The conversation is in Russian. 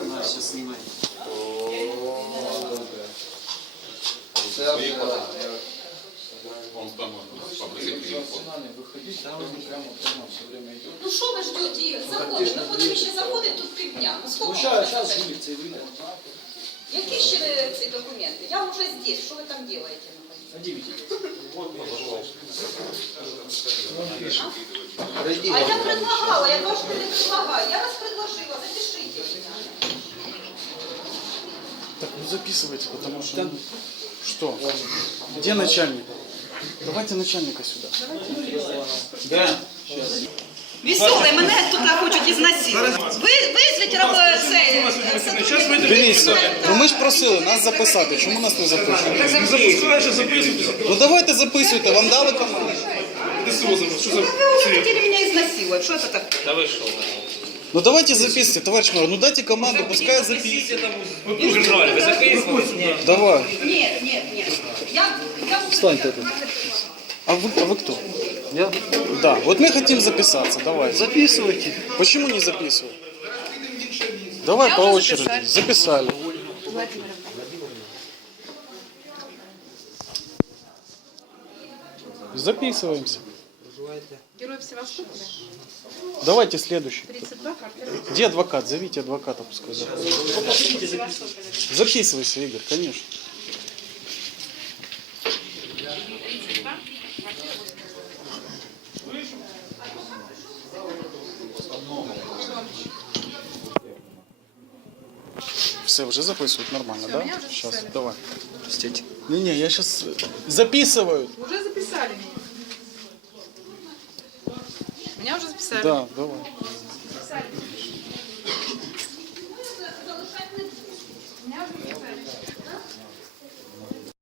Она сейчас снимает. Он там попросил телефон. выходить, там прямо, прямо все время идет. Ну що ви ждете? Заходить. Ну куди ще заходить тут півдня? Ну скільки Ну, можна сейчас, сейчас чекати? выльется и выйдет. Які ще е, ці документи? Я вже здесь. Що ви там робите? Садимся. А я предлагала, я тоже не предлагаю. Я вас предложила, Так, ну записывайте, потому что... ну, Что? Где начальник? Давайте начальника сюда. Да. Веселий, мене тут хочуть ізнасилувати. Ви визвіть цей Дивіться, ну ми ж просили нас записати. Чому нас не запишуть? Ну давайте записуйте, вам дали команду. Ви хотіли мене ізнасилувати. Що це таке? Ну давайте записывайте, товарищ майор, ну дайте команду, пускай записывают. Давай. Ні, ні, ні. Я, я Встаньте тут. А вы, а вы кто? Я? Да, вот мы хотим записаться, давай. Записывайте. Почему не записывать? Давай по очереди. Записали. Записываемся. Герой Севастополя. Давайте следующий. 32 квартира. Где адвокат? Зовите адвоката, пускай. Записывайся, Игорь, конечно. Все, уже записывают нормально, Всё, да? меня уже Сейчас, записали. давай. Не-не, я сейчас записываю. Уже записали меня. Меня уже записали. Да, давай.